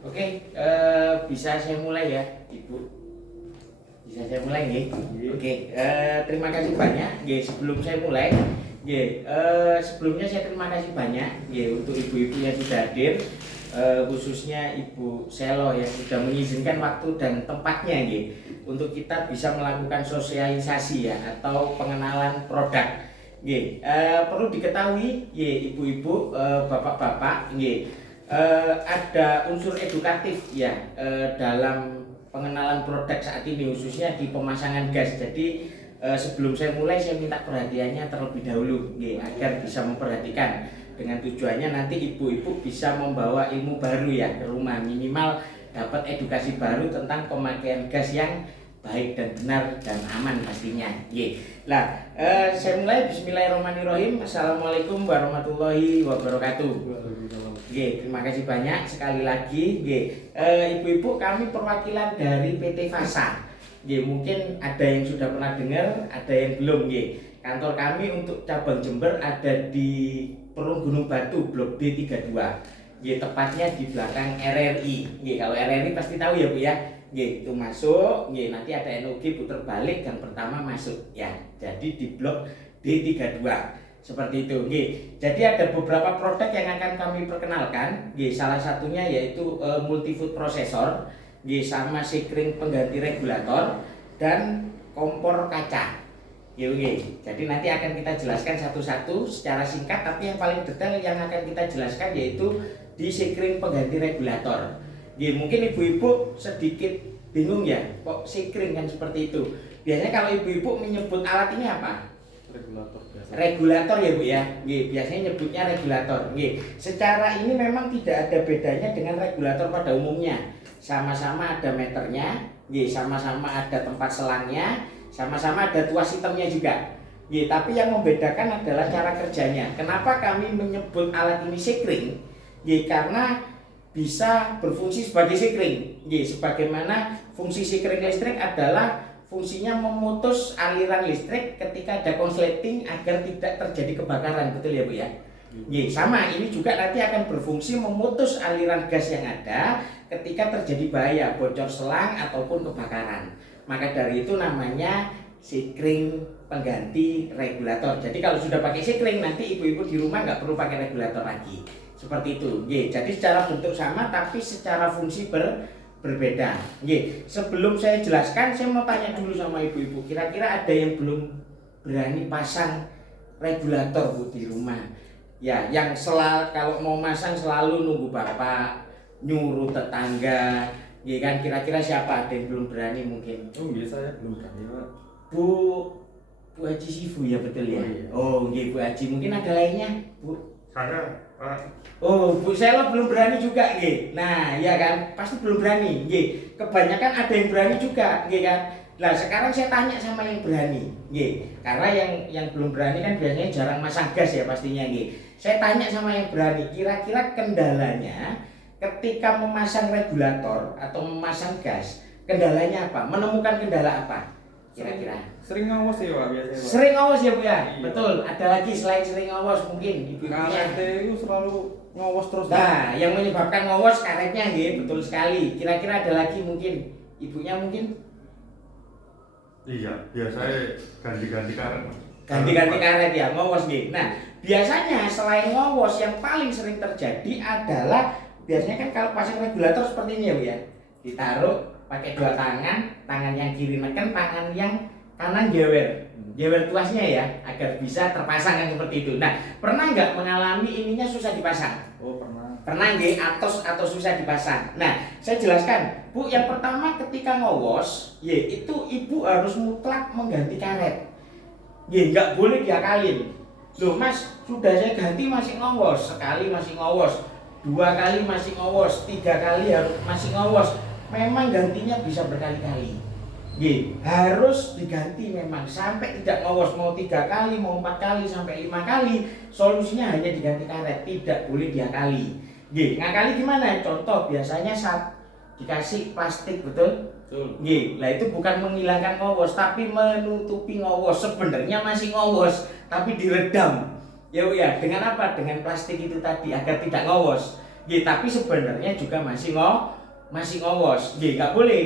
Oke, bisa saya mulai ya, Ibu. Bisa saya mulai nggih? Oke, terima kasih banyak. Nggih, sebelum saya mulai, nggih, sebelumnya saya terima kasih banyak nggih untuk ibu-ibu yang sudah hadir, khususnya Ibu Selo yang sudah mengizinkan waktu dan tempatnya nggih untuk kita bisa melakukan sosialisasi ya atau pengenalan produk. Nggih, perlu diketahui nggih ibu-ibu, bapak-bapak nggih, ada unsur edukatif ya dalam pengenalan produk saat ini khususnya di pemasangan gas. Jadi sebelum saya mulai saya minta perhatiannya terlebih dahulu agar bisa memperhatikan dengan tujuannya nanti ibu-ibu bisa membawa ilmu baru ya ke rumah, minimal dapat edukasi baru tentang pemakaian gas yang baik dan benar dan aman pastinya. Nah, saya mulai. Bismillahirrahmanirrahim. Assalamualaikum warahmatullahi wabarakatuh. Terima kasih banyak sekali lagi. Ibu-ibu, kami perwakilan dari PT Fasa. Mungkin ada yang sudah pernah dengar, ada yang belum. Kantor kami untuk cabang Jember ada di Perung Gunung Batu, Blok D32. Tepatnya di belakang RRI. Kalau RRI pasti tahu ya Bu ya. Itu masuk, nanti ada NUG putar balik dan pertama masuk ya. Jadi di Blok D32. Seperti itu. Jadi ada beberapa produk yang akan kami perkenalkan. Salah satunya yaitu multifood processor, sama sekring pengganti regulator dan kompor kaca. Jadi nanti akan kita jelaskan satu-satu secara singkat, tapi yang paling detail yang akan kita jelaskan yaitu di sekring pengganti regulator. Mungkin ibu-ibu sedikit bingung ya, kok sekring kan seperti itu. Biasanya kalau ibu-ibu menyebut alat ini apa? Regulator biasa. Regulator ya Bu ya. Biasanya nyebutnya regulator. Secara ini memang tidak ada bedanya dengan regulator pada umumnya. Sama-sama ada meternya, sama-sama ada tempat selangnya, sama-sama ada tuas hitamnya juga. Tapi yang membedakan adalah cara kerjanya. Kenapa kami menyebut alat ini sekring? Karena bisa berfungsi sebagai sekring. Sebagaimana fungsi sekring listrik adalah fungsinya memutus aliran listrik ketika ada konsleting agar tidak terjadi kebakaran, betul ya Bu ya? Sama, ini juga nanti akan berfungsi memutus aliran gas yang ada ketika terjadi bahaya, bocor selang ataupun kebakaran. Maka dari itu namanya sekring pengganti regulator. Jadi kalau sudah pakai sekring, nanti ibu-ibu di rumah nggak perlu pakai regulator lagi. Seperti itu. Jadi secara bentuk sama tapi secara fungsi berbeda. Sebelum saya jelaskan, saya mau tanya dulu sama ibu-ibu. Kira-kira ada yang belum berani pasang regulator Bu di rumah? Ya, yang kalau mau masang selalu nunggu bapak, nyuruh tetangga. Kan kira-kira siapa ada yang belum berani mungkin? Oh biasa ya belum berani Pak. Bu Haji Sifu ya betul ya? Oh iya. Bu Haji, mungkin ada lainnya Bu? Saya Pak. Oh, Bu Selo belum berani juga, Nah, ya kan, pasti belum berani, Kebanyakan ada yang berani juga, kan. Nah, sekarang saya tanya sama yang berani, Karena yang belum berani kan biasanya jarang masang gas ya pastinya, Saya tanya sama yang berani, kira-kira kendalanya ketika memasang regulator atau memasang gas, kendalanya apa? Menemukan kendala apa? Kira-kira? Sering ngawas ya Pak biasanya Pak. Sering ngawas ya Bu ya? Iya. Betul. Ada lagi selain sering ngawas mungkin ibu-ibunya. Karetnya itu selalu ngawas terus. Nah, yang menyebabkan ngawas karetnya betul sekali. Kira-kira ada lagi mungkin ibunya mungkin Iya, biasanya ganti-ganti karet. ganti-ganti karet ya, ngawas Nah, biasanya selain ngawas yang paling sering terjadi adalah biasanya kan kalau pasang regulator seperti ini ya Bu ya. Ditaruh pakai dua tangan, tangan yang kiri menekan, tangan yang kanan jewer tuasnya ya agar bisa terpasang kan seperti itu. Nah, pernah nggak mengalami ininya susah dipasang? Oh pernah. Pernah atau susah dipasang. Nah, saya jelaskan Bu. Yang pertama ketika ngowos itu ibu harus mutlak mengganti karet. Nggak boleh diakalin. Loh Mas, sudah saya ganti masih ngowos, sekali masih ngowos, dua kali masih ngowos, tiga kali masih ngowos. Memang gantinya bisa berkali-kali. Harus diganti memang sampai tidak ngowos, mau 3 kali, mau 4 kali sampai 5 kali. Solusinya hanya diganti karet, tidak boleh diakali. Ngakali gimana? Contoh biasanya saat dikasih plastik, betul? Betul. Lah itu bukan menghilangkan ngowos tapi menutupi ngowos. Sebenarnya masih ngowos tapi diredam. Ya Bu ya, dengan apa? Dengan plastik itu tadi agar tidak ngowos. Nggih, tapi sebenarnya juga masih ngowos. Nggih, nggak boleh.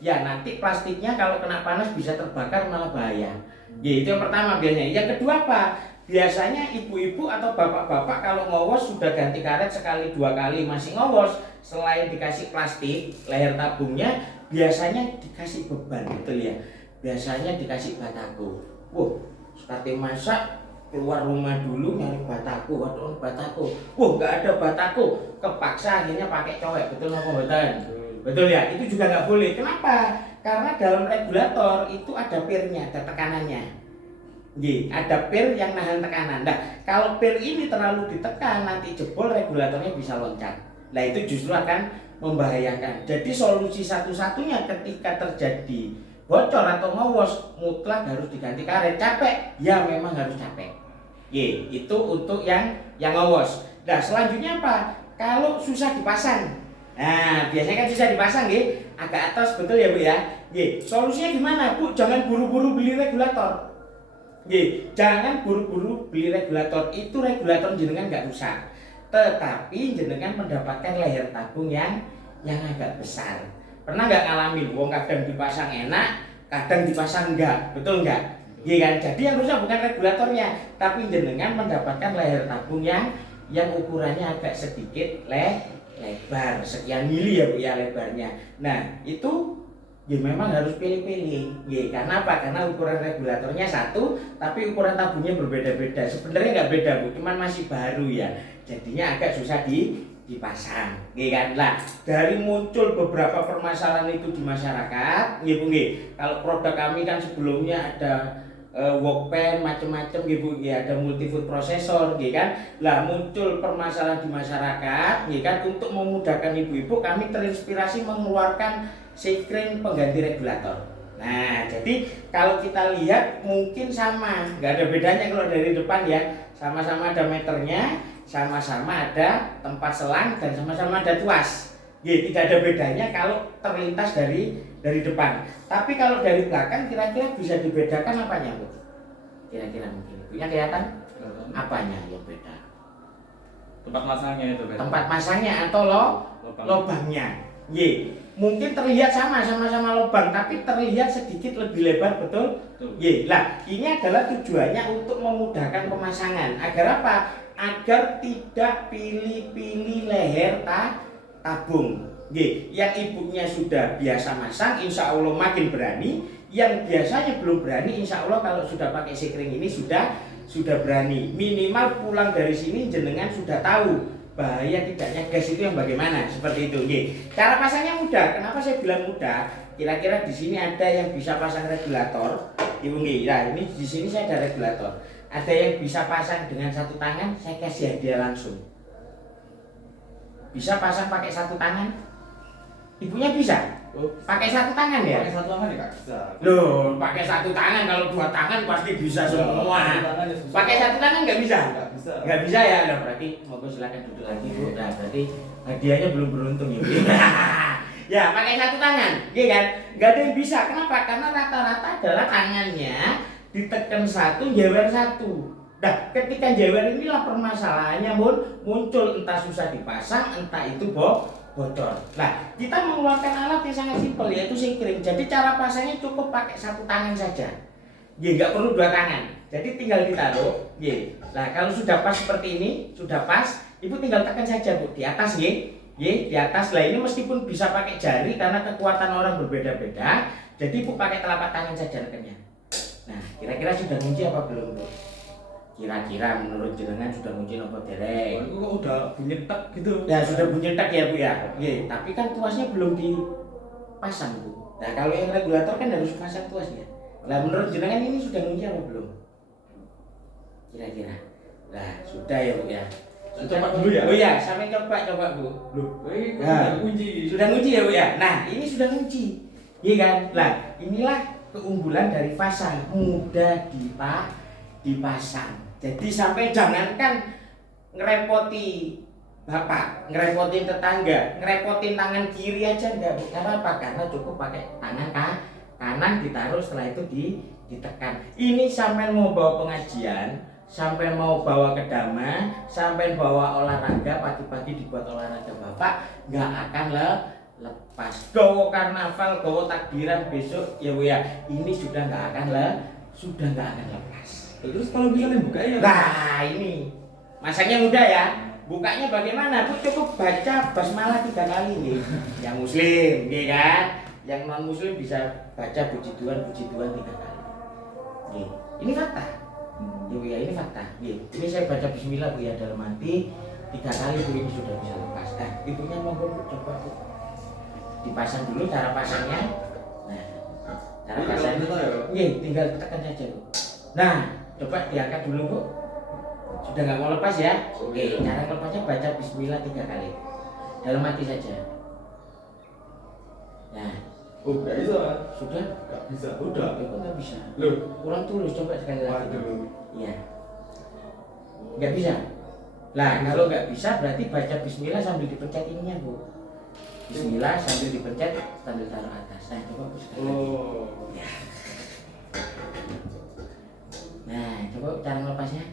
Ya nanti plastiknya kalau kena panas bisa terbakar malah bahaya. Nggih, itu yang pertama biasanya. Yang kedua apa? Biasanya ibu-ibu atau bapak-bapak kalau ngowos sudah ganti karet sekali 2 kali masih ngowos, selain dikasih plastik leher tabungnya, biasanya dikasih beban, betul ya. Biasanya dikasih batako. Wah, sekali masak keluar rumah dulu nyari batako, waduh batako. Wah, nggak ada batako, kepaksa akhirnya pakai cowek, betul apa betul? Betul ya, itu juga nggak boleh. Kenapa? Karena dalam regulator itu ada pirnya, ada tekanannya. Nggih, ada pir yang nahan tekanan. Nah, kalau pir ini terlalu ditekan nanti jebol regulatornya bisa loncat. Nah, itu justru akan membahayakan. Jadi solusi satu-satunya ketika terjadi bocor atau ngowos mutlak harus diganti karet. Capek? Ya memang harus capek. Itu untuk yang ngowos. Nah, selanjutnya apa? Kalau susah dipasang. Nah, biasanya kan susah dipasang nggih, agak atas betul ya, Bu ya. Nggih, solusinya gimana, Bu? Jangan buru-buru beli regulator. Nggih, jangan buru-buru beli regulator. Itu regulator jenengan nggak rusak, tetapi jenengan mendapatkan leher tabung yang agak besar. Pernah nggak ngalamin? Wong kadang dipasang enak, kadang dipasang enggak, betul nggak? Iya kan? Jadi yang rusak bukan regulatornya, tapi jenengan mendapatkan leher tabung yang ukurannya agak sedikit lebar, sekian mili ya Bu ya lebarnya. Nah itu ya memang harus pilih-pilih. Ya, karena apa? Karena ukuran regulatornya satu, tapi ukuran tabungnya berbeda-beda. Sebenarnya nggak beda Bu, cuman masih baru ya. Jadinya agak susah dipasang. Ya kan? Nah, dari muncul beberapa permasalahan itu di masyarakat, ya Bu, kalau produk kami kan sebelumnya ada Walkpen macam-macam gitu ya, ada multifood processor gitu kan. Lah muncul permasalahan di masyarakat gitu kan, untuk memudahkan ibu-ibu kami terinspirasi mengeluarkan sekring pengganti regulator. Nah, jadi kalau kita lihat mungkin sama, nggak ada bedanya kalau dari depan ya, sama-sama ada meternya, sama-sama ada tempat selang dan sama-sama ada tuas. Ya, tidak ada bedanya kalau terlintas dari depan. Tapi kalau dari belakang kira-kira bisa dibedakan apanya, Bu? Kira-kira mungkin punya kelihatan apanya yang beda? Tempat masangnya itu kan. Tempat masangnya atau lubangnya. Ye, mungkin terlihat sama-sama lubang, tapi terlihat sedikit lebih lebar, betul? Ye, lah ini adalah tujuannya untuk memudahkan pemasangan. Agar apa? Agar tidak pilih-pilih leher tabung. Yang ibunya sudah biasa masang, insya Allah makin berani. Yang biasanya belum berani, insya Allah kalau sudah pakai sekring ini sudah berani. Minimal pulang dari sini jenengan sudah tahu bahaya tidaknya gas itu yang bagaimana, seperti itu. Cara pasangnya mudah. Kenapa saya bilang mudah? Kira-kira di sini ada yang bisa pasang regulator, Ibu. Nah, ini di sini saya ada regulator. Ada yang bisa pasang dengan satu tangan, saya kasih hadiah langsung. Bisa pasang pakai satu tangan? Ibunya bisa? Pakai satu tangan ya? Pakai satu tangan ya nggak bisa. Loh, pakai satu tangan, kalau 2 tangan pasti bisa semua. Pakai satu tangan nggak bisa? Nggak bisa ya? Nah, berarti monggo silakan duduk lagi Bu. Nah, berarti hadiahnya belum beruntung ya Bu. Ya, pakai satu tangan, iya kan? Nggak ada yang bisa. Kenapa? Karena rata-rata adalah tangannya ditekan satu, jewer satu. Nah, ketika jewer inilah permasalahannya muncul, entah susah dipasang, entah itu bocor. Nah, kita mengeluarkan alat yang sangat simpel, yaitu sekring. Jadi cara pasangnya cukup pakai satu tangan saja. Nggak perlu 2 tangan. Jadi tinggal ditaruh. Nah, kalau sudah pas seperti ini, sudah pas, Ibu tinggal tekan saja Bu di atas, di atas. Lah ini meskipun bisa pakai jari karena kekuatan orang berbeda-beda, jadi Ibu pakai telapak tangan saja nekannya. Nah, kira-kira sudah ngunci apa belum Bu? Kira-kira menurut jenengan sudah ngunci apa dereng? Kok udah bunyi tek gitu. Ya sudah bunyi tek ya Bu ya. Tapi kan tuasnya belum dipasang Bu. Nah, kalau yang regulator kan harus pasang tuasnya. Nah, menurut jenengan ini sudah ngunci apa belum? Kira-kira. Nah, sudah ya Bu ya. Coba dulu ya. Oh ya, sampai coba Bu. Loh, Nah, kunci. sudah ngunci ya Bu ya. Nah, ini sudah ngunci. Iya kan? Nah, inilah keunggulan dari pasang, mudah dipasang. Jadi sampai jangankan ngerepoti bapak, ngerepotin tetangga, ngerepotin tangan kiri aja enggak. Karena apa? Karena cukup pakai tangan kanan ditaruh, setelah itu ditekan. Ini sampai mau bawa pengajian, sampai mau bawa ke dama, sampai bawa olahraga, pagi-pagi dibuat olahraga bapak, nggak akan lepas. Gowo karnaval, gowo takbiran besok, ya bu ya, ini sudah nggak akan lepas. Terus kalau misalnya buka ya? Nah ini, masaknya mudah ya. Bukanya bagaimana? Bu cukup baca basmalah 3 kali nih. Yang muslim, nih kan? Yang non muslim bisa baca puji Tuhan 3 kali. Nih, ini fakta. Ya bu ya, ini fakta. Ini saya baca bismillah bu ya, dalam hati 3 kali bu, ini sudah bisa lepas. Nah, ibunya monggo bu, coba bu. Dipasang dulu cara pasangnya. Nah, cara pasangnya. Tinggal tekan saja bu. Nah, coba diangkat dulu bu. Sudah nggak mau lepas ya? Oke, cara lepasnya baca bismillah 3 kali. Dalam hati saja. Nah, Oh, nggak bisa. sudah? Nggak bisa. Udah. Kok nggak bisa? Loh. Kurang tulus, coba sekali lagi. Waduh. Iya. Nggak bisa. Lah, kalau nggak bisa berarti baca bismillah sambil dipencet ininya, Bu. Bismillah sambil dipencet sambil taruh atas. Nah, coba Bu sekali lagi. Oh. Ya. Nah, coba cara melepasnya.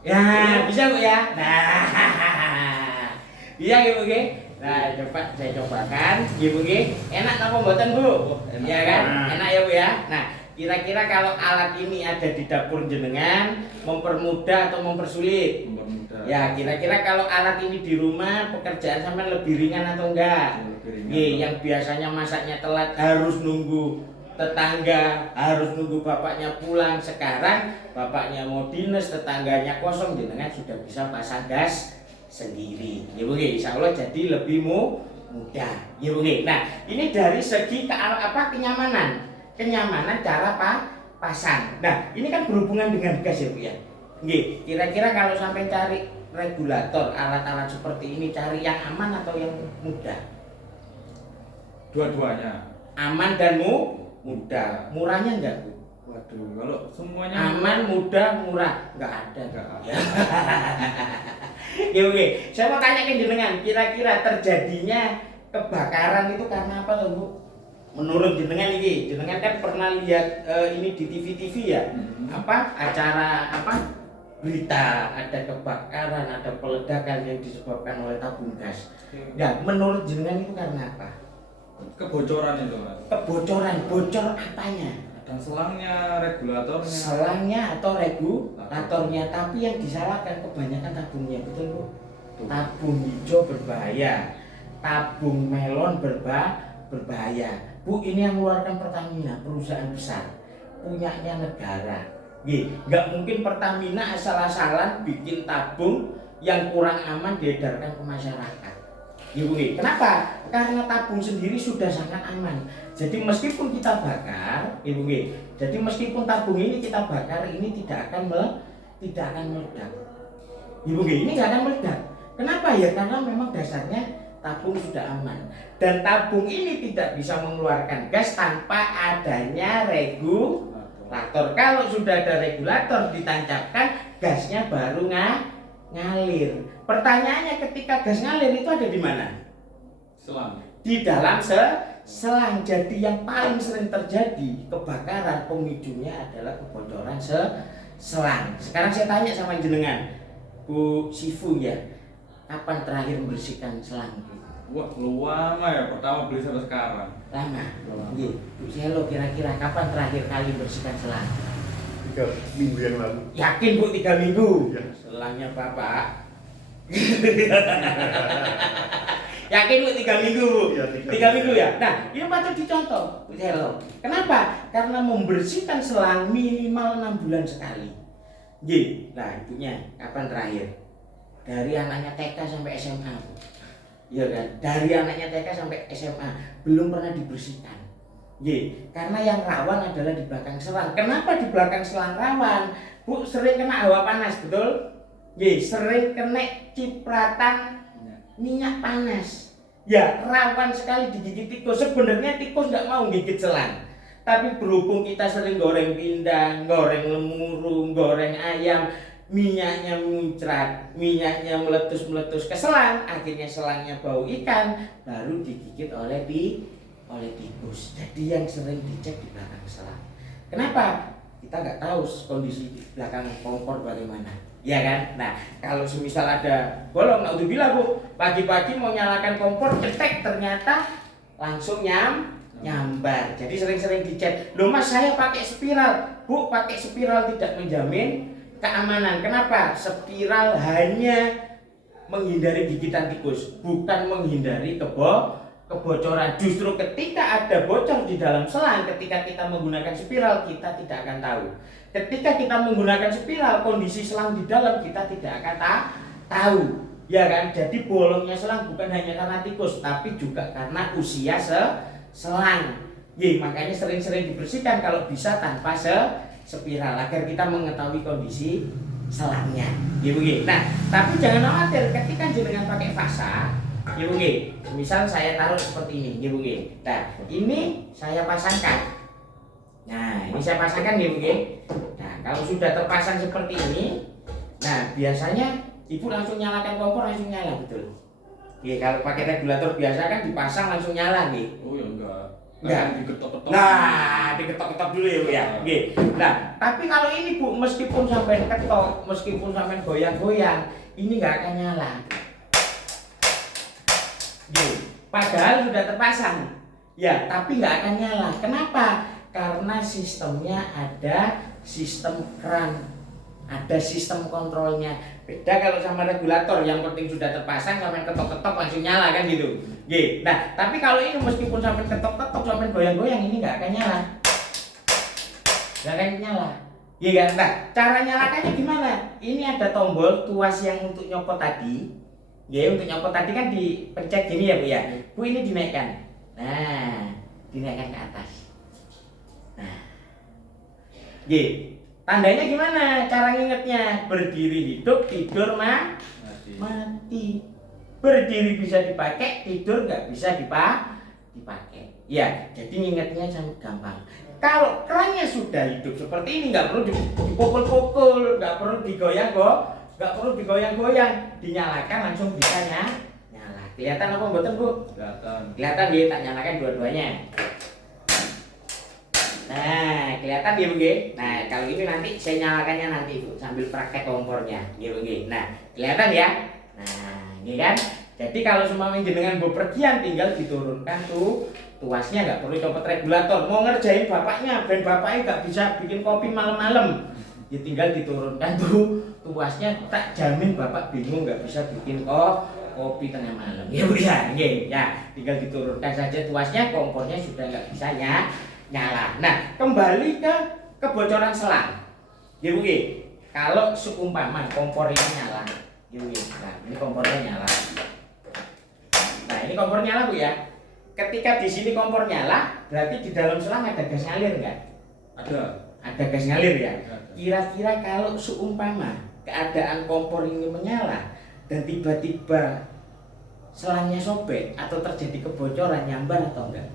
Ya, bisa Bu ya. Nah. Bisa ya, Bu. Nah, coba saya cobakan, Bu. Enak apa mboten, Bu? Iya kan? Enak ya, Bu ya. Nah, kira-kira kalau alat ini ada di dapur jenengan, mempermudah atau mempersulit? Mempermudah. Ya, kira-kira kalau alat ini di rumah, pekerjaan sampai lebih ringan atau enggak? Lebih ringan. Yang biasanya masaknya telat harus nunggu tetangga, harus nunggu bapaknya pulang. Sekarang bapaknya mau dinas, tetangganya kosong, jenengan sudah bisa pasang gas sendiri. Ya Bu, insya Allah jadi lebih mudah. Ya Bu. Nah, ini dari segi kenyamanan. Kenyamanan cara pasang. Nah, ini kan berhubungan dengan gas ya Bu ya. Nggih, kira-kira kalau sampai cari regulator alat-alat seperti ini, cari yang aman atau yang mudah? Dua-duanya. Aman dan mudah. Murahnya enggak Bu? Waduh, kalau semuanya Aman, mudah, murah enggak ada. enggak ada. Ya oke, saya mau tanya ke jenengan, kira-kira terjadinya kebakaran itu karena apa loh Bu? Menurut jenengan ini, jenengan kan pernah lihat ini di TV-TV ya, acara berita ada kebakaran, ada peledakan yang disebabkan oleh tabung gas. Ya, menurut jenengan itu karena apa? Kebocoran itu, Mas. Kebocoran, bocor apanya? Ada selangnya, regulatornya. Selangnya atau regulatornya, tapi yang disalahkan kebanyakan tabungnya, betul Bu? Tabung hijau berbahaya, tabung melon berbahaya. Bu, ini yang mengeluarkan Pertamina, perusahaan besar, punyanya negara. Nggak mungkin Pertamina asal-asalan bikin tabung yang kurang aman diedarkan ke masyarakat. Kenapa? Karena tabung sendiri sudah sangat aman. Jadi meskipun kita bakar, jadi meskipun tabung ini kita bakar, ini tidak akan meledak. Ini nggak akan meledak. Kenapa ya? Karena memang dasarnya tabung sudah aman. Dan tabung ini tidak bisa mengeluarkan gas tanpa adanya regulator. Kalau sudah ada regulator ditancapkan, gasnya baru ngalir. Pertanyaannya, ketika gas ngalir itu ada di mana? Selang. Di dalam selang. Jadi yang paling sering terjadi kebakaran pemicunya adalah kebocoran selang. Sekarang saya tanya sama jenengan, Bu Sifu ya, kapan terakhir membersihkan selang? Wah, lama ya, pertama beli sampai sekarang. Lama. Bu Selo, kira-kira kapan terakhir kali membersihkan selang? 3 minggu yang lalu. Yakin Bu 3 minggu? Ya. Selangnya Bapak. Yakin Bu 3 minggu? Ya, 3 minggu ya? Nah, ini patut dicontoh Bu Selo. Kenapa? Karena membersihkan selang minimal 6 bulan sekali. Nah, ibunya kapan terakhir? Dari anaknya TK sampai SMA. Iya kan? Dari anaknya TK sampai SMA belum pernah dibersihkan. Karena yang rawan adalah di belakang selang. Kenapa di belakang selang rawan? Bu, sering kena hawa panas, betul? Sering kena cipratan minyak panas. Ya, rawan sekali digigit tikus. Sebenarnya tikus nggak mau gigit selang. Tapi berhubung kita sering goreng pindang, goreng lemuru, goreng ayam, minyaknya muncrat, minyaknya meletus ke selang, akhirnya selangnya bau ikan, baru digigit oleh tikus. Jadi yang sering dicek di belakang selang. Kenapa? kita nggak tahu kondisi di belakang kompor bagaimana, ya kan? Nah, kalau semisal ada bolong, naudzubillah Bu, pagi-pagi mau nyalakan kompor, cetek ternyata langsung nyambar. Jadi sering-sering dicek, loh Mas saya pakai spiral. Bu, pakai spiral tidak menjamin keamanan. Kenapa? Spiral hanya menghindari gigitan tikus, bukan menghindari kebocoran. Justru ketika ada bocor di dalam selang, ketika kita menggunakan spiral, kita tidak akan tahu. Ketika kita menggunakan spiral, kondisi selang di dalam kita tidak akan tahu, ya kan? Jadi bolongnya selang bukan hanya karena tikus, tapi juga karena usia selang. Makanya sering-sering dibersihkan kalau bisa tanpa spiral agar kita mengetahui kondisi selangnya. Nah, tapi jangan khawatir ketika jenengan pakai fasa. Misal saya taruh seperti ini, Nah, ini saya pasangkan. Nah, ini saya pasangkan, Nah, kalau sudah terpasang seperti ini, nah biasanya ibu langsung nyalakan kompor langsung nyala, betul. Kalau pakai regulator biasa kan dipasang langsung nyala, Oh ya enggak. Enggak. Diketok-ketok. Nah, diketok-ketok dulu ya. Nah, tapi kalau ini Bu, meskipun sampai ketok, meskipun sampai goyang-goyang, ini nggak akan nyala. Padahal sudah terpasang, ya, tapi nggak akan nyala. Kenapa? Karena sistemnya ada sistem keran, ada sistem kontrolnya. Beda kalau sama regulator, yang penting sudah terpasang, sampai ketok-ketok langsung nyala kan gitu. Nah, tapi kalau ini meskipun sampai ketok-ketok, sampai goyang-goyang, ini nggak akan nyala, nggak akan nyala. Kan? Nah, cara nyalakannya gimana? Ini ada tombol tuas yang untuk nyopot tadi. Untuk nyopot tadi kan dipencet gini ya Bu ya. Bu, ini dinaikkan. Nah, dinaikkan ke atas. Nah, tandanya gimana? Cara ngingetnya, berdiri hidup, tidur mati. Berdiri bisa dipakai, tidur nggak bisa dipakai. Ya, jadi ngingetnya gampang. Kalau kerannya sudah hidup seperti ini, nggak perlu dipukul-pukul, nggak perlu digoyang-goyang, dinyalakan langsung bisa nyala. Kelihatan apa mboten Bu? Kelihatan ya, tak nyalakan dua-duanya. Nah, kelihatan ya Bu. Nah, kalau ini nanti saya nyalakannya nanti Bu, sambil praktek kompornya. Nah, kelihatan ya. Nah, ini kan. Jadi kalau semua jenengan bepergian tinggal diturunkan tuasnya, nggak perlu copot regulator. Mau ngerjain bapaknya, ben bapaknya nggak bisa bikin kopi malam-malam, ya tinggal diturunkan tuasnya. Tak jamin bapak bingung nggak bisa bikin kopi tengah malam. Ya Bu ya, tinggal diturunkan saja tuasnya, kompornya sudah nggak bisa nyala. Nah, kembali ke kebocoran selang. Ya Bu, kalau seumpama kompor ini nyala, nah ini kompornya nyala. Nah, ini kompor nyala Bu ya. Ketika di sini kompor nyala, berarti di dalam selang ada gas ngalir nggak? Ada gas ngalir ya. Kira-kira kalau seumpama keadaan kompor ini menyala dan tiba-tiba selangnya sobek atau terjadi kebocoran, nyambar atau enggak?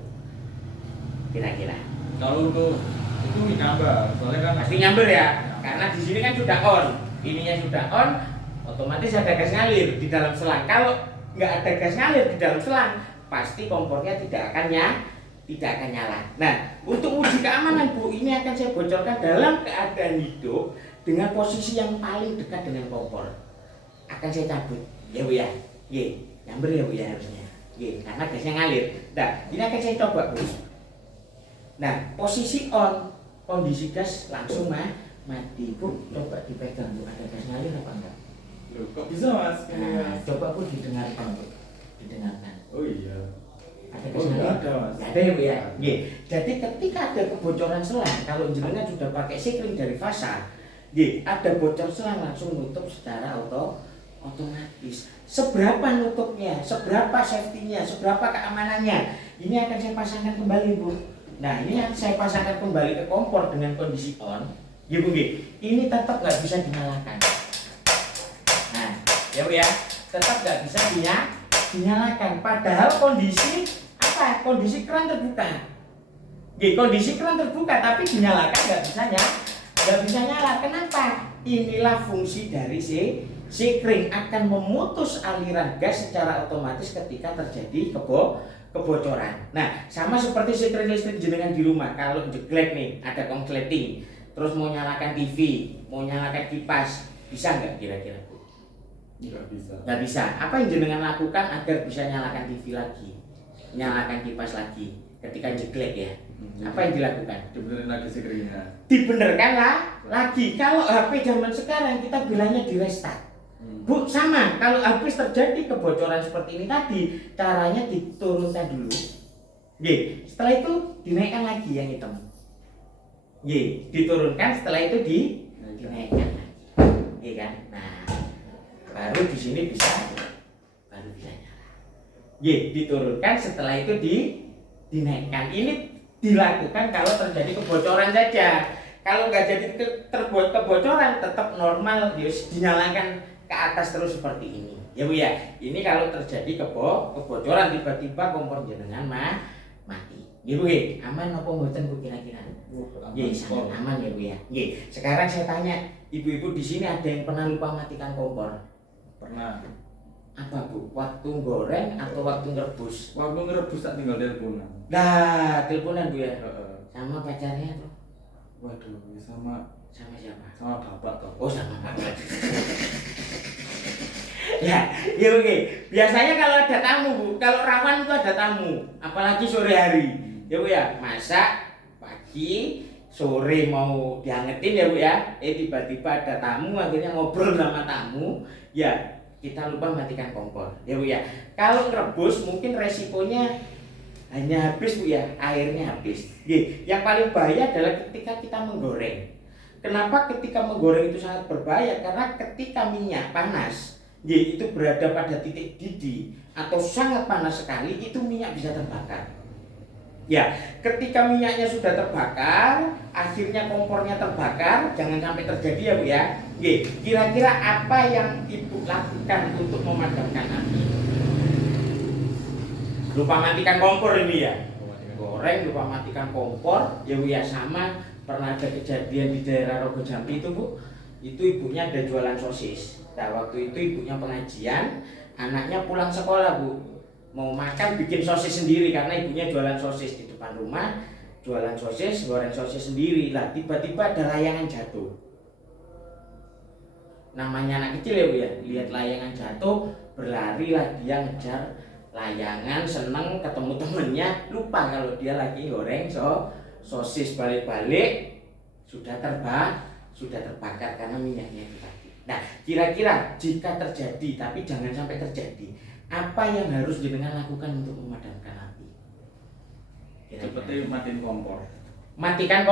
Kira-kira? Kalau untuk itu nyambar, soalnya kan pasti nyamber ya. Karena di sini kan sudah on, ininya sudah on, otomatis ada gas ngalir di dalam selang. Kalau nggak ada gas ngalir di dalam selang, pasti kompornya tidak akan nyala. Nah, untuk uji keamanan Bu, ini akan saya bocorkan dalam keadaan hidup dengan posisi yang paling dekat dengan kompor. Akan saya cabut, ya Bu ya. Nyamber ya Bu ya harusnya. Karena gasnya ngalir. Nah, ini akan saya coba Bu. Nah, posisi on, kondisi gas langsung mati Bu. Coba dipegang Bu, ada gas ngalir apa enggak? Loh, kok bisa Mas? Nah, coba Bu didengarkan Bu. Didengarkan. Oh iya. Ada gas ngalir? Ada Mas. Ada ya Bu ya. Jadi ketika ada kebocoran selang, kalau jenengan sudah pakai sikring dari fasa, ada bocor selang langsung nutup secara otomatis. Seberapa nutupnya, seberapa safety-nya, seberapa keamanannya, ini akan saya pasangkan kembali Bu. Nah, ini akan saya pasangkan kembali ke kompor dengan kondisi on. Bu, ini tetap nggak bisa dinyalakan. Nah, ya Bu ya, tetap nggak bisa dinyalakan. Padahal kondisi apa? Kondisi keran terbuka. Kondisi keran terbuka, tapi dinyalakan nggak bisa nyala. Kenapa? Inilah fungsi dari sikring, akan memutus aliran gas secara otomatis ketika terjadi kebocoran. Nah, sama seperti sikring listrik jenengan di rumah, kalau jeglek nih, ada konsleting, terus mau nyalakan TV, mau nyalakan kipas, bisa nggak kira-kira Bu? Nggak bisa. Nggak bisa. Apa yang jenengan lakukan agar bisa nyalakan TV lagi, nyalakan kipas lagi ketika jeglek ya? Apa yang dilakukan? Dibenerin lagi screen-nya. Dibenerkan lah lagi. Kalau HP zaman sekarang kita bilangnya di restart. Bu, sama. Kalau habis terjadi kebocoran seperti ini tadi, caranya diturunkan dulu. Ye, setelah itu dinaikkan lagi yang hitam. Ye, diturunkan, setelah itu dinaikkan lagi. Ye kan? Nah, baru di sini baru bisa nyala. Ye, diturunkan, setelah itu dinaikkan. Ini dilakukan kalau terjadi kebocoran saja. Kalau nggak jadi terbuat kebocoran, tetap normal, dinyalakan ke atas terus seperti ini. Ya Bu ya. Ini kalau terjadi kebocoran tiba-tiba kompor jenengan mati. Ya Bu ya. Aman apa mboten Bu kira-kira? Nggih, sangat aman ya Bu ya. Nggih. Sekarang saya tanya, ibu-ibu di sini ada yang pernah lupa matikan kompor? Pernah. Apa Bu? Waktu goreng atau waktu ngerebus? Waktu ngerebus tak tinggal teleponan. Nah, teleponan Bu ya. Heeh. Sama pacarnya tuh. Waduh, sama Siapa? sama bapak toh. Oh, sama bapak. Ya, ya oke. Biasanya kalau ada tamu Bu, kalau rawan itu ada tamu, apalagi sore hari. Ya Bu ya, masak pagi, sore mau diangetin ya Bu ya. Tiba-tiba ada tamu, akhirnya ngobrol sama tamu, ya kita lupa matikan kompor. Ya Bu ya. Kalau rebus mungkin resikonya hanya habis Bu ya, airnya habis. Yang paling bahaya adalah ketika kita menggoreng. Kenapa ketika menggoreng itu sangat berbahaya? Karena ketika minyak panas, itu berada pada titik didih atau sangat panas sekali, itu minyak bisa terbakar. Ya, ketika minyaknya sudah terbakar, akhirnya kompornya terbakar, jangan sampai terjadi ya Bu ya. Kira-kira apa yang Ibu lakukan untuk memadamkan api? Lupa matikan kompor ini ya. Goreng lupa matikan kompor, ya Bu ya. Sama pernah ada kejadian di daerah Rogo Jambi itu Bu. Itu ibunya ada jualan sosis. Nah, waktu itu ibunya pengajian, anaknya pulang sekolah Bu, mau makan bikin sosis sendiri karena ibunya jualan sosis di depan rumah, jualan sosis, goreng sosis sendiri. Lah tiba-tiba ada layangan jatuh. Namanya anak kecil ya Bu ya, lihat layangan jatuh, berlarilah dia ngejar layangan, seneng ketemu temennya, lupa kalau dia lagi goreng sosis, balik-balik sudah terbakar karena minyaknya itu tadi. Nah, kira-kira jika terjadi, tapi jangan sampai terjadi, apa yang harus jenengan lakukan untuk memadamkan api? Seperti matiin kompor. Matikan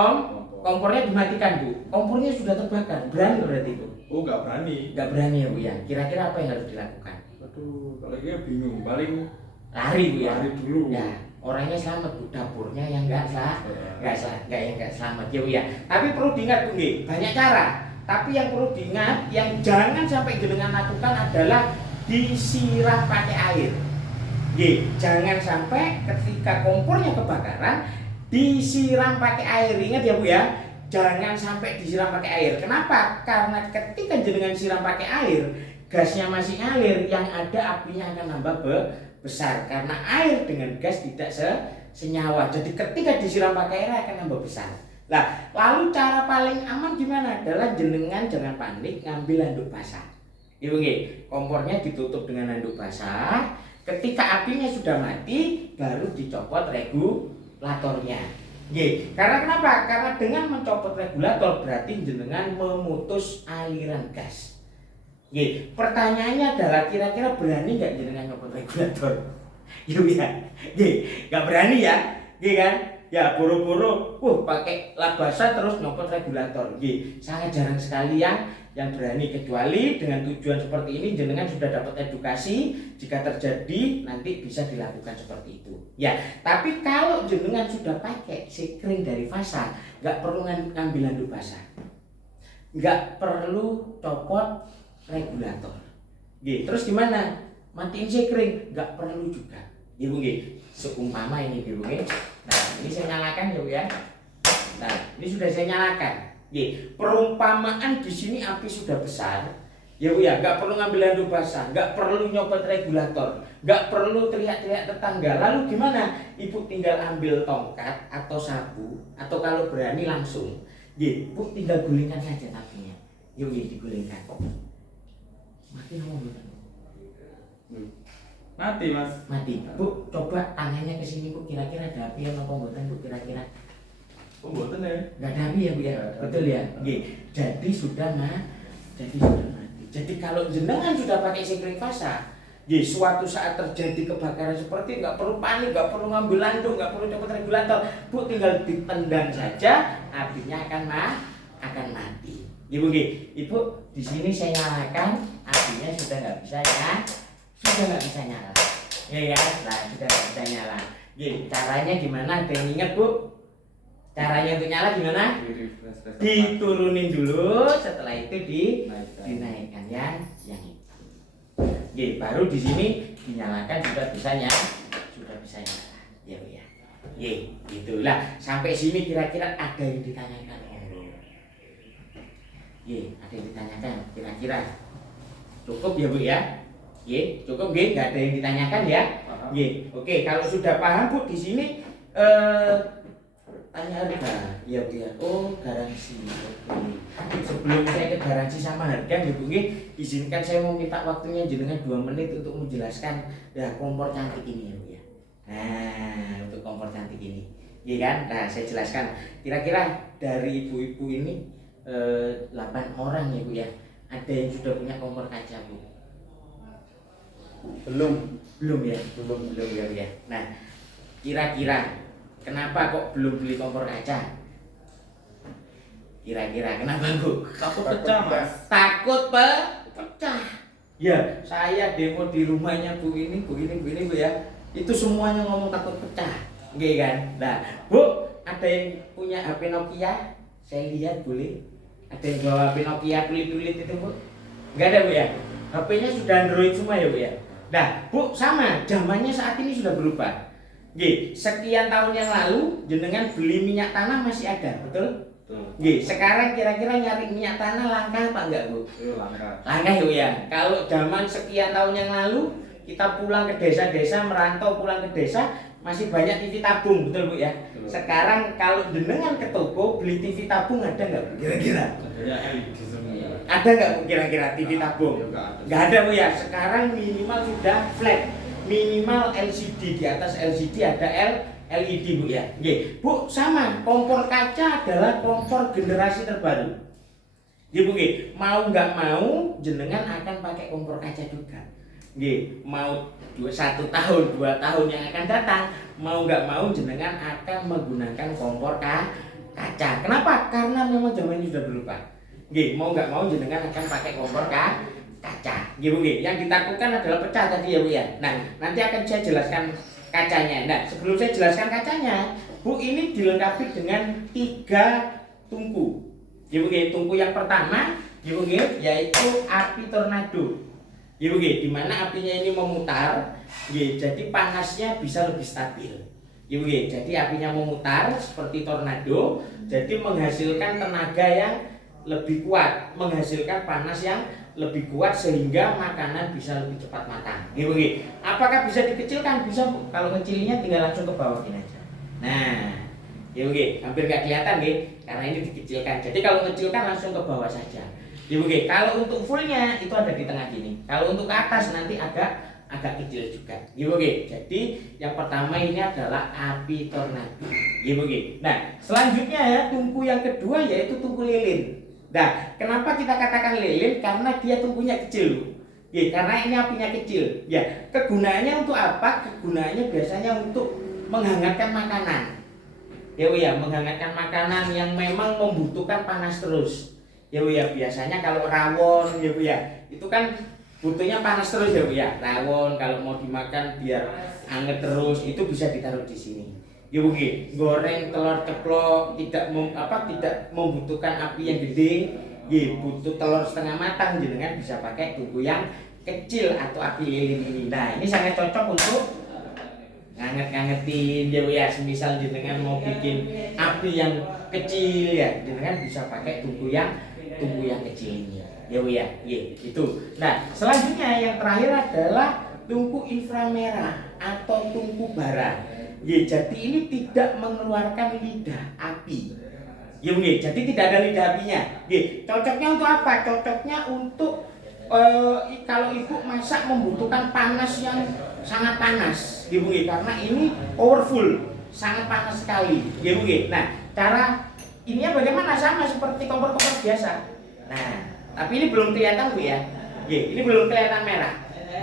kompornya dimatikan Bu. Kompornya sudah terbakar, berani berarti Bu? Oh, nggak berani. Nggak berani ya Bu ya. Kira-kira apa yang harus dilakukan? Waduh, kalau dia bingung, paling Lari Bu ya. lari dulu. Ya, orangnya selamat Bu, dapurnya yang nggak selamat ya Bu ya. Tapi perlu diingat Bu, banyak cara. Tapi yang perlu diingat, yang jangan sampai jenengan lakukan adalah disiram pakai air. Jangan sampai ketika kompornya kebakaran disiram pakai air. Ingat ya Bu ya, jangan sampai disiram pakai air. Kenapa? Karena ketika jenengan siram pakai air, gasnya masih ngalir, yang ada apinya akan nambah besar karena air dengan gas tidak senyawa. Jadi ketika disiram pakai air akan nambah besar. Nah, lalu cara paling aman gimana? Adalah jenengan jangan panik, ngambil handuk basah. Ibu kompornya ditutup dengan handuk basah. Ketika apinya sudah mati, baru dicopot regulatornya. Karena kenapa? Karena dengan mencopot regulator berarti jenengan memutus aliran gas. Pertanyaannya adalah kira-kira berani nggak jenengan nyopot regulator? Yuk ya, nggak berani ya, kan? Ya boro-boro, pakai lap basah terus nyopot regulator. Sangat jarang sekali yang berani, kecuali dengan tujuan seperti ini jenengan sudah dapat edukasi, jika terjadi nanti bisa dilakukan seperti itu. Ya, tapi kalau jenengan sudah pakai sekring dari Fasa, nggak perlu ngambil handuk basah, nggak perlu copot regulator. Terus gimana? Matiin sekring, nggak perlu juga. Ibu seumpama ini Ibu. Nah, ini saya nyalakan ya Bu ya. Nah, ini sudah saya nyalakan. Perumpamaan di sini api sudah besar. Ya Bu ya, nggak perlu ngambil handuk basah, nggak perlu nyopot regulator, nggak perlu teriak-teriak tetangga. Lalu gimana? Ibu tinggal ambil tongkat atau sapu, atau kalau berani langsung Nggih, Bu tinggal gulingkan saja tapinya. Yuk nggih digulingkan. Mati ngomong mboten? Mati mas. Mati. Bu, coba tangannya ke sini Bu, kira-kira ada api apa mboten Bu kira-kira? Oh mboten ya. Enggak ada api ya Bu ya? Betul ya? Nggih. Jadi sudah mati. Jadi kalau jenengan sudah pakai sekring fasa, nggih, suatu saat terjadi kebakaran seperti nggak perlu panik, nggak perlu ngambil landung, nggak perlu copot regulator, Bu tinggal ditendang saja, apinya akan mati. Ibu nggih, Ibu di sini saya nyalakan, apinya sudah nggak bisa nyala, ya ya, nah sudah nggak bisa nyala. Nggih, caranya gimana? Ada yang ingat Bu? Caranya untuk nyala gimana? Diturunin dulu, setelah itu dinaikkan yang itu. Oke, baru di sini dinyalakan sudah bisa nyala. Ya Bu ya. Oke, gitulah. Sampai sini kira-kira ada yang ditanyakan. Oke, ada yang ditanyakan kira-kira. Cukup ya Bu ya? Oke, cukup nggih, enggak ada yang ditanyakan ya? Oke, oke, kalau sudah paham Bu di sini tanya harga, ya Bu ya. Oh, garansi. Oke. Sebelum saya ke garansi sama harga, ya Bu nggih, izinkan saya mau minta waktunya jenengan 2 menit untuk menjelaskan ya kompor cantik ini ya Bu ya. Nah, untuk kompor cantik ini. Iya kan? Nah, saya jelaskan. Kira-kira dari ibu-ibu ini 8 orang ya Bu ya. Ada yang sudah punya kompor kaca Bu? Belum ya Bu ya. Nah, kira-kira kenapa kok belum beli kompor kaca? Kira-kira kenapa Bu? Takut pecah mas. Takut pecah. Ya, saya demo di rumahnya Bu ini Bu ya. Itu semuanya ngomong takut pecah. Nggih kan? Nah, Bu, ada yang punya HP Nokia? Saya lihat boleh. Ada yang bawa HP Nokia tulit-tulit itu Bu? Enggak ada Bu ya? HP-nya sudah Android semua ya Bu ya? Nah, Bu, sama, zamannya saat ini sudah berubah. Nggih, sekian tahun yang lalu jenengan beli minyak tanah masih ada, betul? Nggih, sekarang kira-kira nyari minyak tanah langka apa enggak, Bu? Langka. Langka ya, Bu ya. Kalau zaman sekian tahun yang lalu kita pulang ke desa-desa, merantau pulang ke desa, masih banyak TV tabung, betul Bu ya? Sekarang kalau jenengan ke toko beli TV tabung ada enggak Bu kira-kira? Adanya LED semua. Ada enggak Bu kira-kira TV tabung? Enggak ada Bu ya. Sekarang minimal sudah flat. Minimal LCD, di atas LCD ada LED Bu ya. Nggih. Bu, sama, kompor kaca adalah kompor generasi terbaru. Nggih Bu nggih. Mau nggak mau jenengan akan pakai kompor kaca juga. Nggih, mau 1 tahun, 2 tahun yang akan datang, mau nggak mau jenengan akan menggunakan kompor kaca. Kenapa? Karena memang zaman ini sudah berubah. Nggih, mau nggak mau jenengan akan pakai kompor kaca. Nggih Bu nggih. Yang ditakutkan adalah pecah tadi ya Bu ya. Nah, nanti akan saya jelaskan kacanya. Nah, sebelum saya jelaskan kacanya, Bu ini dilengkapi dengan 3 tungku. Nggih Bu nggih. Tungku yang pertama, nggih Bu nggih, yaitu api tornado. Nggih Bu nggih, di mana apinya ini memutar, nggih, jadi panasnya bisa lebih stabil. Nggih Bu nggih. Jadi apinya memutar seperti tornado, jadi menghasilkan tenaga yang lebih kuat, menghasilkan panas yang lebih kuat sehingga makanan bisa lebih cepat matang. Nggih Bu nggih. Apakah bisa dikecilkan? Bisa Bu. Kalau ngecilnya tinggal langsung ke bawah gini aja. Nah, nggih Bu nggih, hampir nggak kelihatan nggih karena ini dikecilkan. Jadi kalau ngecilkan langsung ke bawah saja. Nggih Bu nggih. Kalau untuk fullnya itu ada di tengah gini. Kalau untuk ke atas nanti agak kecil juga. Nggih Bu nggih. Jadi yang pertama ini adalah api tornado. Nggih Bu nggih. Nah, selanjutnya ya tungku yang kedua yaitu tungku lilin. Nah, kenapa kita katakan lilin? Karena dia tungkunya kecil, Bu. Ya, karena ini apinya kecil. Ya, kegunaannya untuk apa? Kegunaannya biasanya untuk menghangatkan makanan. Ya, Bu ya, menghangatkan makanan yang memang membutuhkan panas terus. Ya, Bu ya, biasanya kalau rawon, ya Bu ya, itu kan butuhnya panas terus ya Bu ya. Rawon kalau mau dimakan biar anget terus itu bisa ditaruh di sini. Ya Bu nggih, goreng telur ceplok tidak membutuhkan api yang gede, nggih, butuh telur setengah matang jenengan bisa pakai tungku yang kecil atau api lilin ini. Nah, ini sangat cocok untuk nganget-ngangetin ya Bu ya. Semisal jenengan mau bikin api yang kecil ya, jenengan bisa pakai tungku yang kecil ini. Ya Bu ya. Nggih, itu. Nah, selanjutnya yang terakhir adalah tungku inframerah atau tungku bara. Ya, jadi ini tidak mengeluarkan lidah api. Ya nggih, jadi tidak ada lidah apinya. Nggih, cocoknya untuk apa? Cocoknya untuk kalau ibu masak membutuhkan panas yang sangat panas, nggih, karena ini powerful, sangat panas sekali, nggih. Nah, cara ininya bagaimana? Sama seperti kompor-kompor biasa. Nah, tapi ini belum kelihatan Bu ya. Nggih, ini belum kelihatan merah.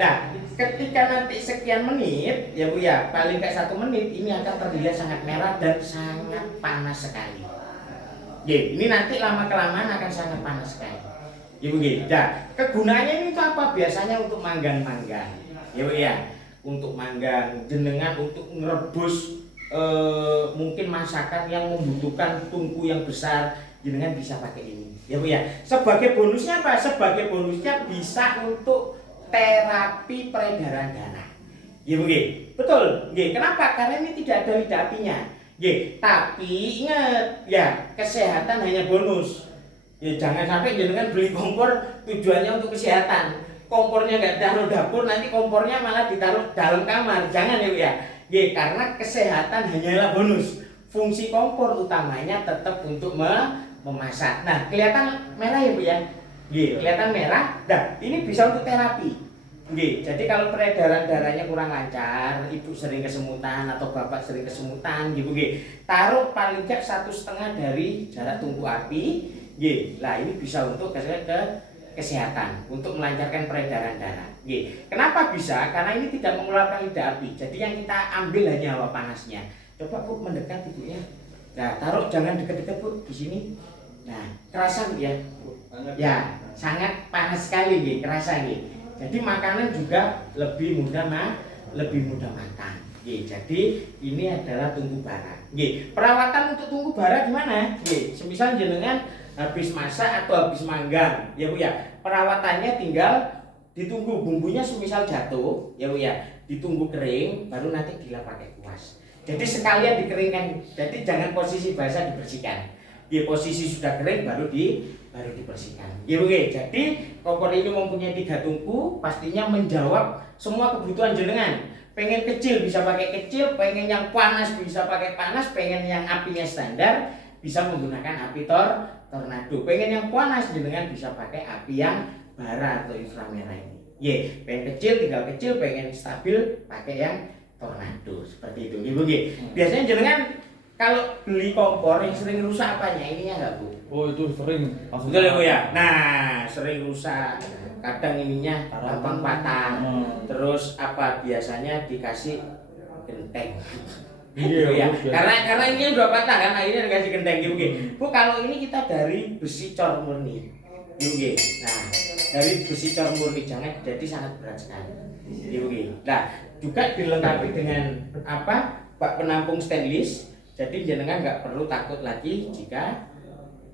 Nah, ketika nanti sekian menit ya Bu ya, paling nggak 1 menit ini akan terlihat sangat merah dan sangat panas sekali. Ini nanti lama kelamaan akan sangat panas sekali. Ibu nah, kegunaannya ini untuk apa? Biasanya untuk manggang-manggang. Ya Bu ya, untuk manggang, jenengan untuk merebus mungkin masakan yang membutuhkan tungku yang besar, jenengan bisa pakai ini. Ya Bu ya. Sebagai bonusnya apa? Sebagai bonusnya bisa untuk terapi peredaran darah. Ya Bu, betul. Kenapa? Karena ini tidak ada lidah apinya. Tapi ingat ya, kesehatan hanya bonus. Jangan sampai jenengan beli kompor tujuannya untuk kesehatan. Kompornya nggak taruh dapur, nanti kompornya malah ditaruh dalam kamar. Jangan ya Bu ya. Karena kesehatan hanyalah bonus. Fungsi kompor utamanya tetap untuk memasak. Nah, kelihatan merah ya Bu ya. Kelihatan merah. Nah, ini bisa untuk terapi. Jadi kalau peredaran darahnya kurang lancar, ibu sering kesemutan atau bapak sering kesemutan, taruh paling tidak 1,5 dari jarak tungku api. Lah ini bisa untuk kesehatan, untuk melancarkan peredaran darah. Kenapa bisa? Karena ini tidak mengeluarkan lidah api. Jadi yang kita ambil hanya hawa panasnya. Coba Bu mendekat ibu ya. Nah, taruh jangan dekat-dekat Bu di sini. Nah, kerasa Bu ya. Ya, sangat panas sekali kerasa Jadi makanan juga lebih mudah makan. Jadi ini adalah tungku bara. Perawatan untuk tungku bara gimana? Semisal jenengan habis masak atau habis manggang, ya Bu ya. Perawatannya tinggal ditunggu bumbunya semisal jatuh, ya Bu ya. Ditunggu kering, baru nanti dilap pakai kuas. Jadi sekalian dikeringkan. Jadi jangan posisi basah dibersihkan. Posisi sudah kering baru dibersihkan. Jadi kompor ini mempunyai 3 tungku, pastinya menjawab semua kebutuhan jenengan. Pengen kecil bisa pakai kecil, pengen yang panas bisa pakai panas, pengen yang apinya standar bisa menggunakan api tornado. Pengen yang panas jenengan bisa pakai api yang bara atau inframerah ini. Pengen kecil tinggal kecil, pengen stabil pakai yang tornado seperti itu. Biasanya jenengan kalau beli kompor yang sering rusak apanya? Ininya enggak Bu? Oh itu sering. Betul ya Bu ya? Nah sering rusak, kadang ininya gampang patah. Terus apa biasanya dikasih genteng. Iya ya. Karena ini udah patah kan, akhirnya dikasih genteng Bu. Bu kalau ini kita dari besi cor murni. Nah dari besi cor murni jangan jadi sangat berat sekali. Nah juga dilengkapi dengan apa? Bak penampung stainless. Jadi jenengan nggak perlu takut lagi jika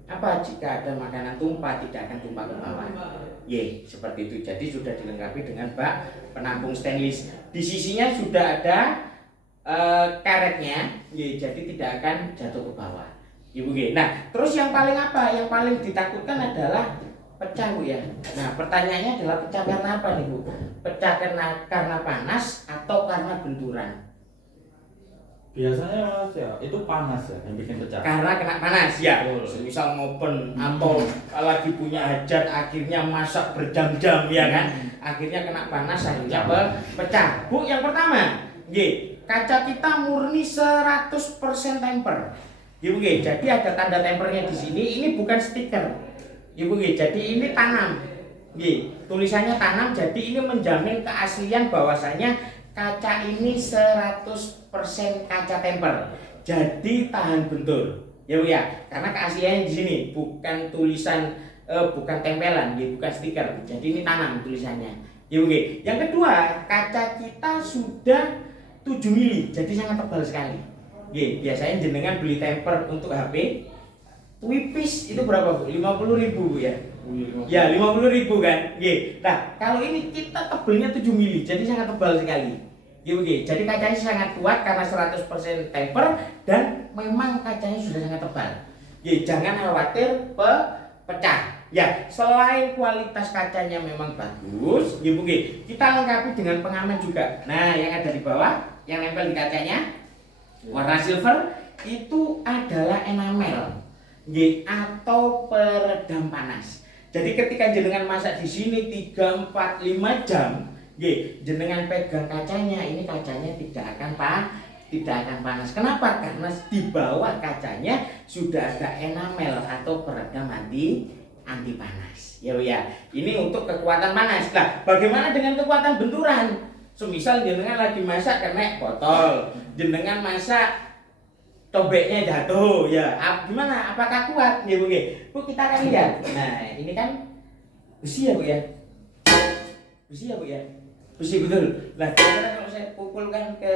ada makanan tumpah, tidak akan tumpah ke bawah. Seperti itu. Jadi sudah dilengkapi dengan bak penampung stainless. Di sisinya sudah ada karetnya, jadi tidak akan jatuh ke bawah. Nah, terus yang paling apa? Yang paling ditakutkan adalah pecah Bu ya. Nah, pertanyaannya adalah pecah karena apa nih Bu? Pecah karena panas atau karena benturan? Biasanya Mas ya, itu panas ya yang bikin pecah. Karena kena panas ya. Betul. Misal ngopen atau lagi punya hajat akhirnya masak berjam-jam ya kan. Akhirnya kena panas akhirnya pecah. Bu, yang pertama, kaca kita murni 100% temper. Jadi ada tanda tempernya di sini. Ini bukan stiker. Jadi ini tanam. Tulisannya tanam. Jadi ini menjamin keaslian bahwasanya kaca ini 100% kaca temper. Jadi tahan bentur. Ya Bu ya. Karena keasliannya di sini bukan tulisan bukan tempelan, bukan stiker. Jadi ini tanam tulisannya. Ya Bu. Yang kedua, kaca kita sudah 7 mili. Jadi sangat tebal sekali. Biasanya jenengan beli temper untuk HP tipis itu berapa Bu? 50.000 Bu ya. Ya 50.000 kan. Nah kalau ini kita tebelnya 7 mili, jadi sangat tebal sekali. Jadi kacanya sangat kuat karena 100% temper dan memang kacanya sudah sangat tebal. Jangan khawatir pecah. Ya selain kualitas kacanya memang bagus, kita lengkapi dengan pengaman juga. Nah yang ada di bawah, yang nempel di kacanya warna silver itu adalah enamel. nggih, atau peredam panas. Jadi ketika jenengan masak di sini 3, 4, 5 jam, nggih, jenengan pegang kacanya, ini kacanya tidak akan panas. Kenapa? Karena di bawah kacanya sudah ada enamel atau peredam anti panas. Ya Bu ya. Ini untuk kekuatan panas. Nah, bagaimana dengan kekuatan benturan? Semisal jenengan lagi masak kena botol, jenengan masak tobeknya jatuh, ya gimana? Apakah kuat? Ya Bu, Bu kita akan lihat. Nah ini kan besi ya Bu ya, besi ya Bu ya, besi betul. Nah kalau saya pukulkan ke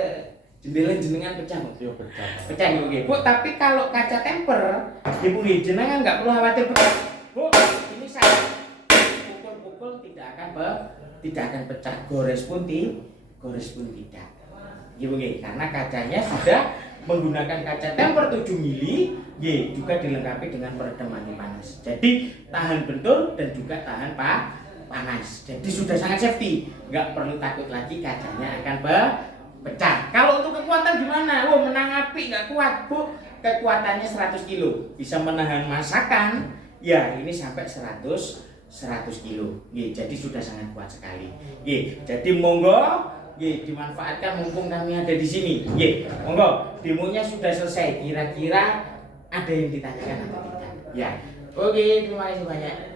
jendela jenengan pecah Bu. Yo pecah. Pecah Bu, Bu. Tapi kalau kaca temper, ya Bu, jenengan nggak perlu khawatir pecah. Bu, ini saya pukul-pukul tidak akan pecah, gores pun tidak. Ya Bu, karena kacanya sudah menggunakan kaca temper 7 mili, juga dilengkapi dengan peredam anti panas. Jadi tahan bentur dan juga tahan panas. Jadi sudah sangat safety, nggak perlu takut lagi kacanya akan pecah. Kalau untuk kekuatan gimana? Menang api nggak kuat Bu. Kekuatannya 100 kilo, bisa menahan masakan. Ya ini sampai 100 kilo. Jadi sudah sangat kuat sekali. Jadi monggo. Dimanfaatkan mumpung kami ada di sini. Monggo, demonya sudah selesai. Kira-kira ada yang ditanyakan atau tidak? Ya. Oke, terima kasih banyak.